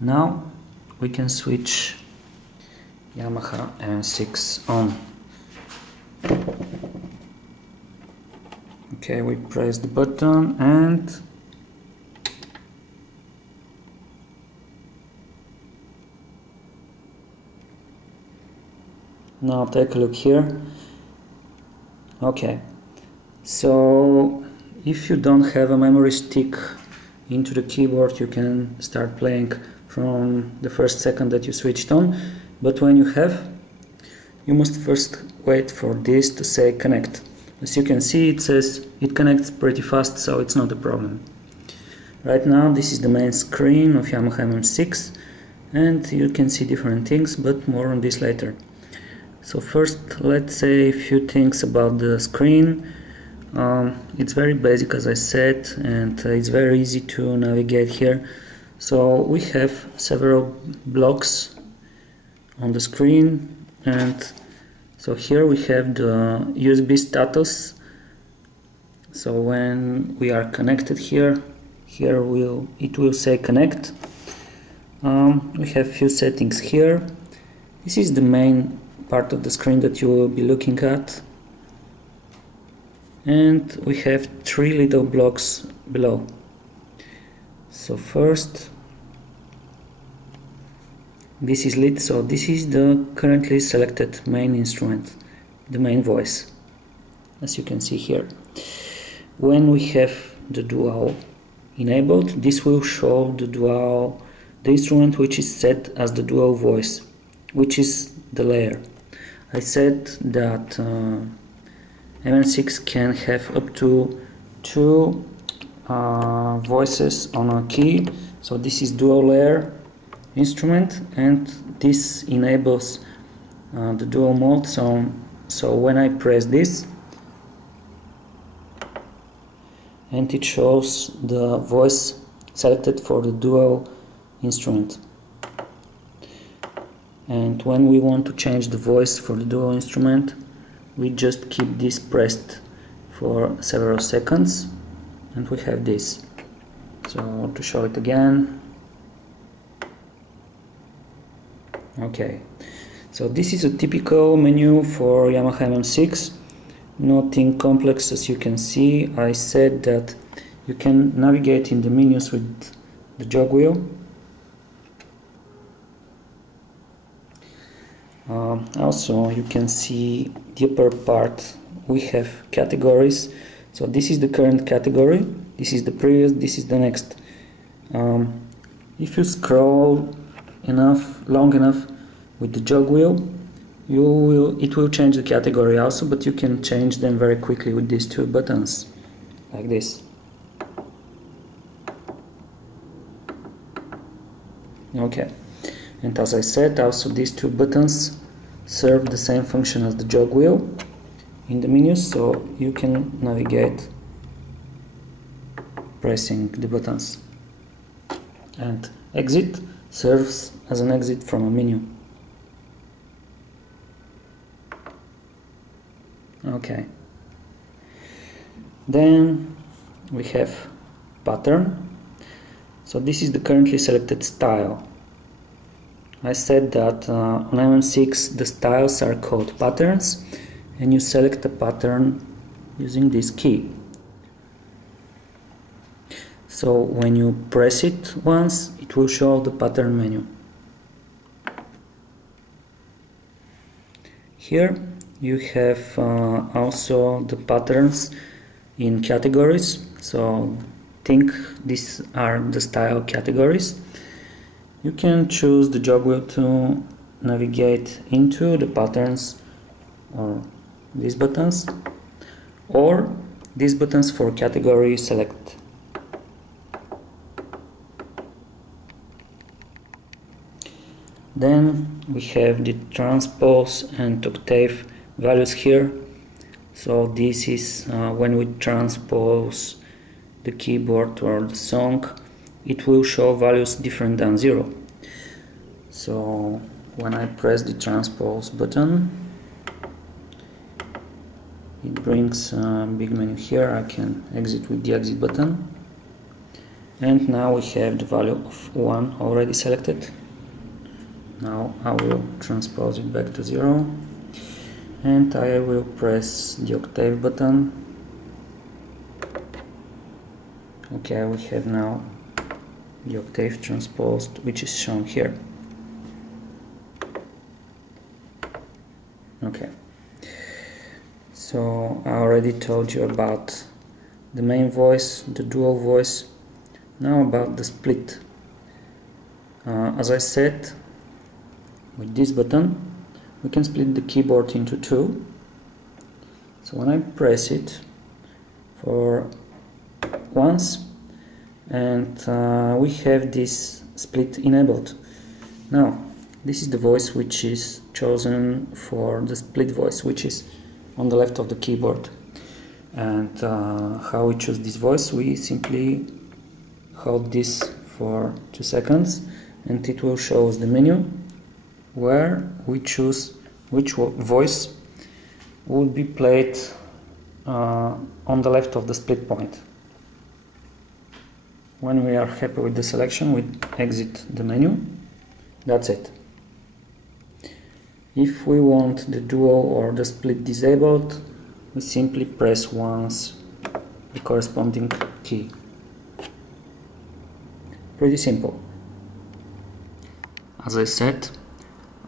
Now we can switch Yamaha MM6 on. Okay, we press the button and now take a look here. Okay, so if you don't have a memory stick into the keyboard, you can start playing from the first second that you switched on, but when you have, you must first wait for this to say connect. As you can see, it says it connects pretty fast, so it's not a problem. Right now this is the main screen of Yamaha MM6 and you can see different things, but more on this later. So first let's say a few things about the screen. It's very basic, as I said, and it's very easy to navigate here. So we have several blocks on the screen, and so here we have the USB status. So when we are connected here it will say connect. We have few settings here. This is the main part of the screen that you will be looking at, and we have three little blocks below. So first, this is lit, so this is the currently selected main instrument, the main voice, as you can see here. When we have the dual enabled, this will show the instrument which is set as the dual voice, which is the layer. I said that MM6 can have up to two voices on a key, so this is dual layer instrument, and this enables the dual mode. So when I press this, and it shows the voice selected for the dual instrument. And when we want to change the voice for the dual instrument, we just keep this pressed for several seconds and we have this. So to show it again, okay, so this is a typical menu for Yamaha MM6, nothing complex. As you can see, I said that you can navigate in the menus with the jog wheel. Also you can see the upper part, we have categories. So this is the current category, this is the previous, this is the next. If you scroll long enough with the jog wheel, it will change the category also, but you can change them very quickly with these two buttons, like this. Okay, and as I said, also these two buttons serve the same function as the jog wheel in the menus, so you can navigate pressing the buttons. And exit serves as an exit from a menu. Okay, then we have pattern. So this is the currently selected style. I said that on MM6 the styles are called patterns, and you select a pattern using this key. So when you press it once, it will show the pattern menu. Here you have also the patterns in categories, so think these are the style categories. You can choose the jog wheel to navigate into the patterns, or these buttons, or these buttons for category select. Then we have the transpose and octave values here. So this is when we transpose the keyboard or the song, it will show values different than 0. So when I press the transpose button, it brings a big menu here. I can exit with the exit button, and now we have the value of 1 already selected. Now I will transpose it back to 0, and I will press the octave button. Okay, we have now the octave transposed, which is shown here. Okay, so I already told you about the main voice, the dual voice. Now about the split. As I said, with this button we can split the keyboard into two. So when I press it for once, and we have this split enabled. Now this is the voice which is chosen for the split voice, which is on the left of the keyboard. And how we choose this voice, we simply hold this for 2 seconds and it will show us the menu where we choose which voice will be played on the left of the split point. When we are happy with the selection, we exit the menu. That's it. If we want the dual or the split disabled, we simply press once the corresponding key. Pretty simple. As I said,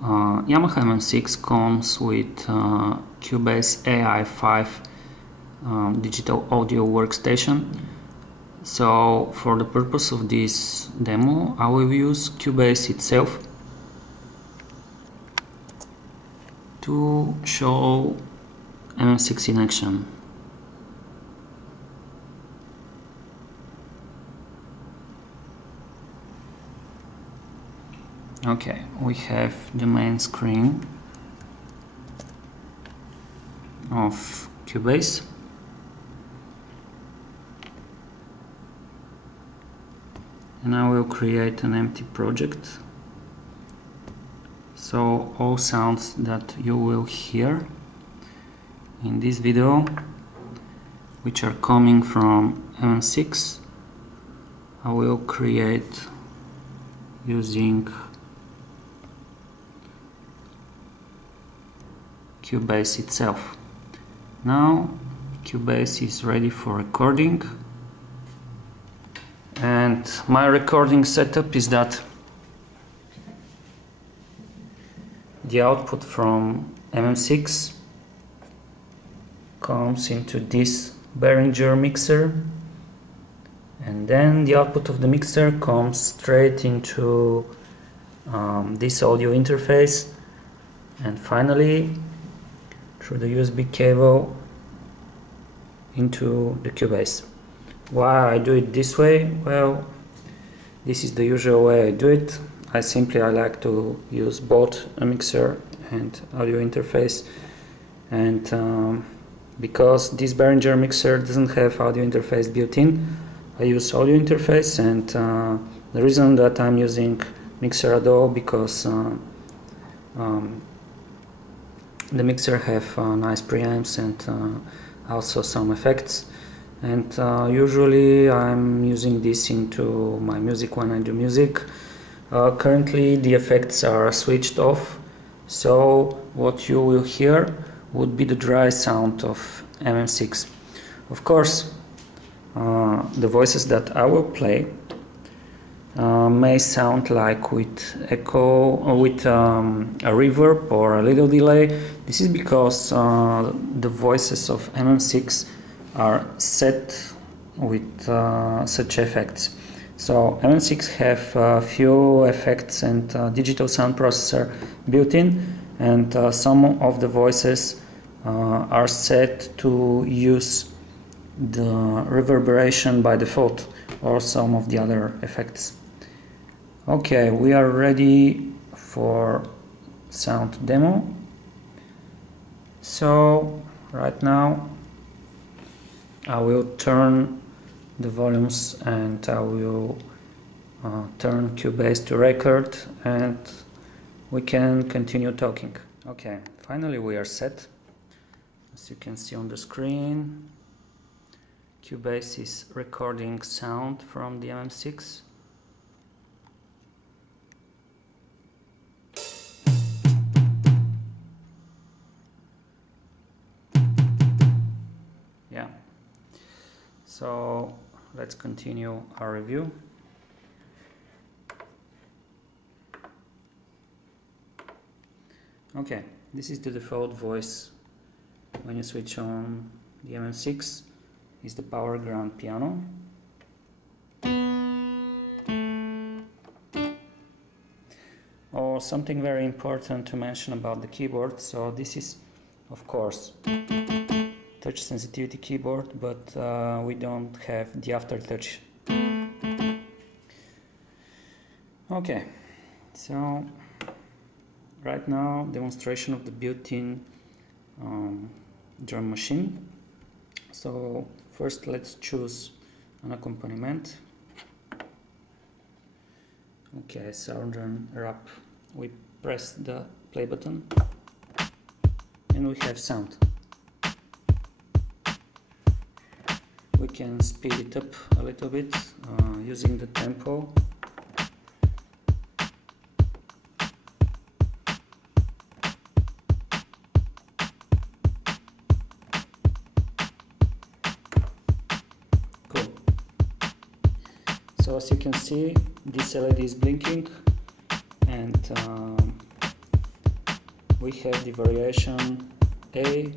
Yamaha MM6 comes with Cubase AI5 digital audio workstation. So for the purpose of this demo, I will use Cubase itself to show MM6 in action. Okay, we have the main screen of Cubase. And I will create an empty project. So all sounds that you will hear in this video, which are coming from MM6, I will create using Cubase itself. Now Cubase is ready for recording, and my recording setup is that the output from MM6 comes into this Behringer mixer, and then the output of the mixer comes straight into this audio interface, and finally through the USB cable into the Cubase. Why I do it this way? Well, this is the usual way I do it. I like to use both a mixer and audio interface, and because this Behringer mixer doesn't have audio interface built in, I use audio interface. And the reason that I'm using mixer at all, because the mixer have nice preamps and also some effects, and usually I'm using this into my music when I do music. Currently the effects are switched off, so what you will hear would be the dry sound of MM6. Of course, the voices that I will play may sound like with echo or with a reverb or a little delay. This is because the voices of MM6 are set with such effects. So MM6 have a few effects and digital sound processor built in, and some of the voices are set to use the reverberation by default, or some of the other effects. Okay, we are ready for sound demo. So right now I will turn the volumes and I will turn Cubase to record, and we can continue talking. Okay, finally we are set. As you can see on the screen, Cubase is recording sound from the MM6. Yeah, so let's continue our review. Okay, this is the default voice when you switch on the MM6. Is the power grand piano. Or something very important to mention about the keyboard. So this is, of course, touch sensitivity keyboard, but we don't have the aftertouch. Okay, so right now demonstration of the built-in drum machine. So first let's choose an accompaniment. Okay, Southern Rap. We press the play button and we have sound. We can speed it up a little bit using the tempo. Cool. So as you can see, this LED is blinking and we have the variation A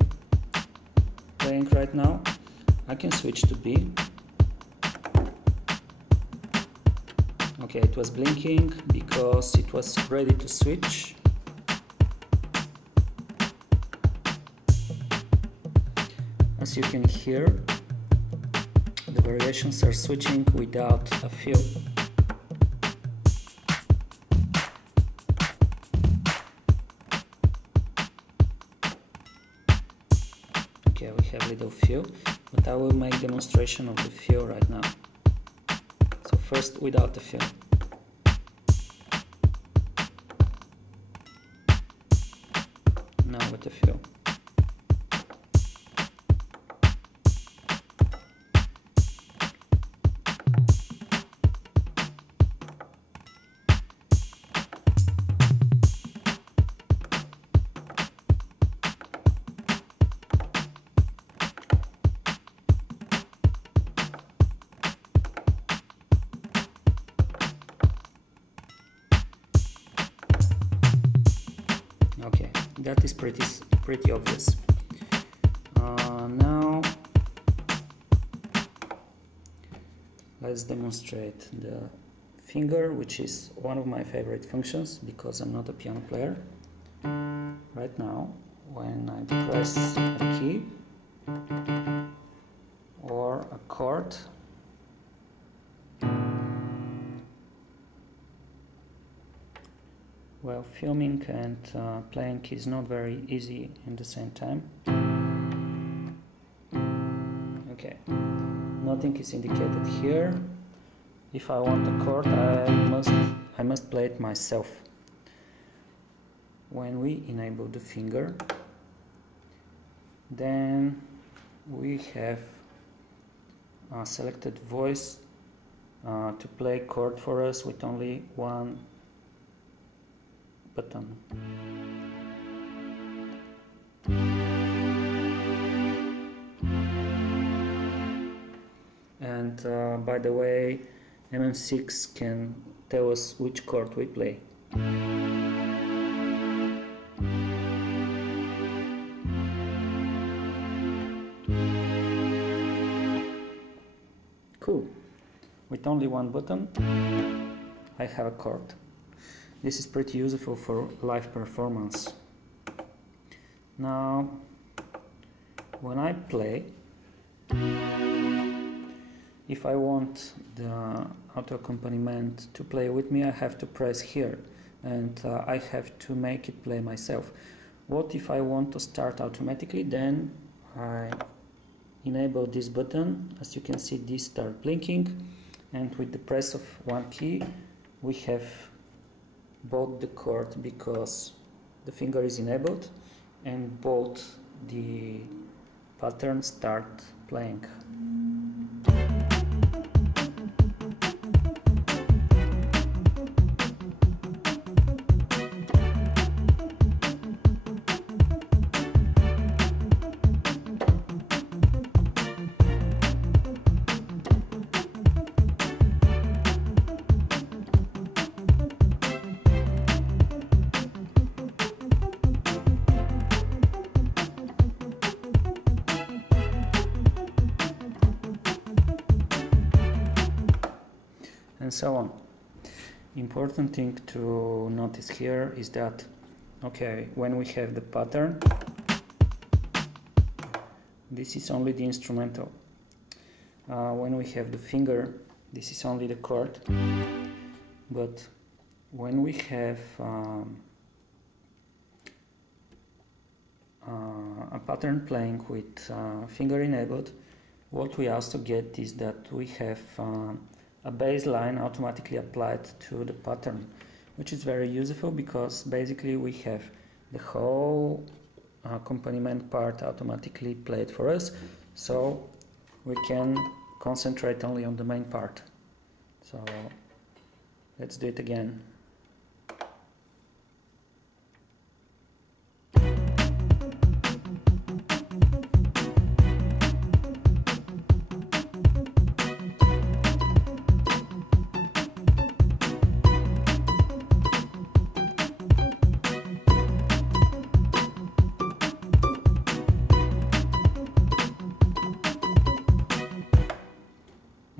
playing right now. I can switch to B. Okay, it was blinking because it was ready to switch. As you can hear, the variations are switching without a fill. Okay, we have little fill, but I will make demonstration of the fill right now. So first without the fill. Now with the fill. Okay, that is pretty obvious. Now let's demonstrate the finger, which is one of my favorite functions because I'm not a piano player. Right now, when I press a key or a chord, well, filming and playing is not very easy in the same time. Okay, nothing is indicated here. If I want a chord, I must play it myself. When we enable the finger, then we have a selected voice to play chord for us with only one button. And by the way, MM6 can tell us which chord we play. Cool. With only one button, I have a chord. This is pretty useful for live performance. Now, when I play, if I want the auto accompaniment to play with me, I have to press here and I have to make it play myself. What if I want to start automatically? Then I enable this button. As you can see, this starts blinking, and with the press of one key we have both the chord because the finger is enabled and both the patterns start playing. and so on. Important thing to notice here is that, okay, when we have the pattern, this is only the instrumental. When we have the finger, this is only the chord. But when we have a pattern playing with finger enabled, what we also get is that we have a bass line automatically applied to the pattern, which is very useful because basically we have the whole accompaniment part automatically played for us, so we can concentrate only on the main part. So let's do it again.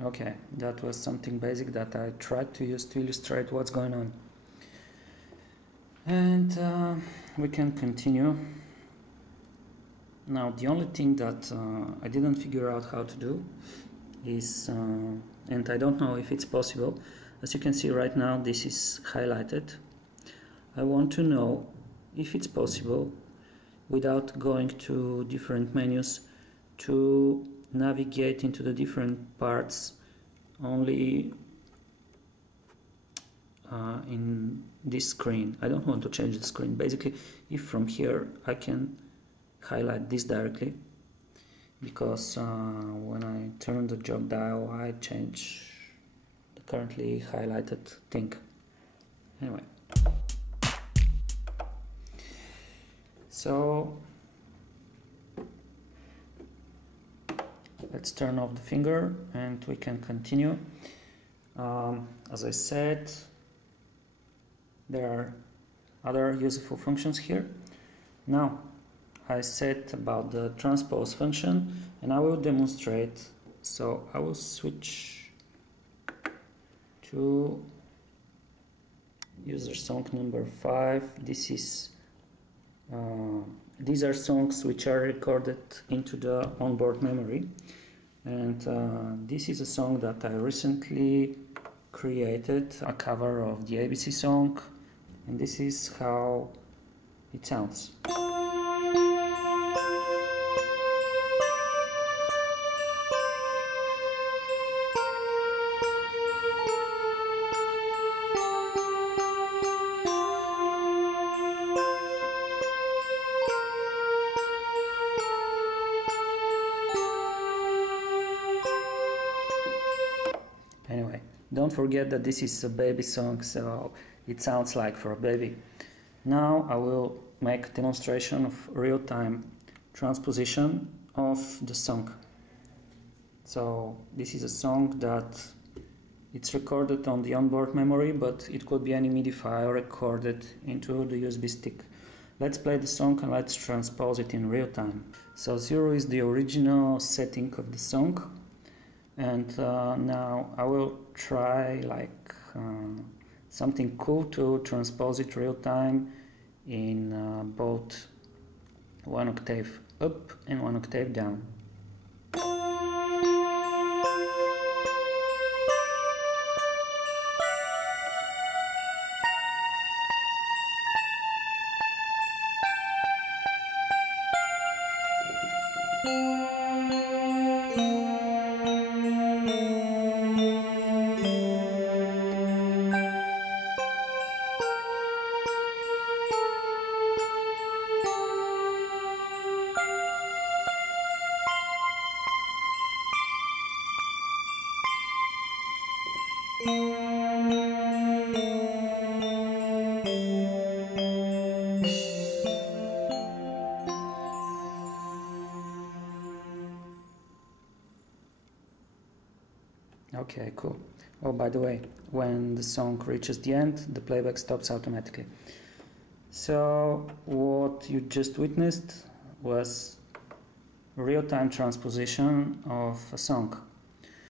Okay, that was something basic that I tried to use to illustrate what's going on. And we can continue. Now, the only thing that I didn't figure out how to do is, and I don't know if it's possible, as you can see right now this is highlighted. I want to know if it's possible, without going to different menus, to navigate into the different parts only in this screen. I don't want to change the screen. Basically, if from here I can highlight this directly, because when I turn the jog dial I change the currently highlighted thing. Anyway, so let's turn off the finger and we can continue. As I said, there are other useful functions here. Now, I said about the transpose function, and I will demonstrate. So I will switch to user song number 5. This is these are songs which are recorded into the onboard memory, and this is a song that I recently created, a cover of the ABC song, and this is how it sounds. Anyway, don't forget that this is a baby song, so it sounds like for a baby. Now I will make a demonstration of real-time transposition of the song. So this is a song that it's recorded on the onboard memory, but it could be any MIDI file recorded into the USB stick. Let's play the song and let's transpose it in real time. So 0 is the original setting of the song. And now I will try like something cool to transpose it real time in both 1 octave up and 1 octave down. Okay, cool. Oh, by the way, when the song reaches the end, the playback stops automatically. So what you just witnessed was real-time transposition of a song.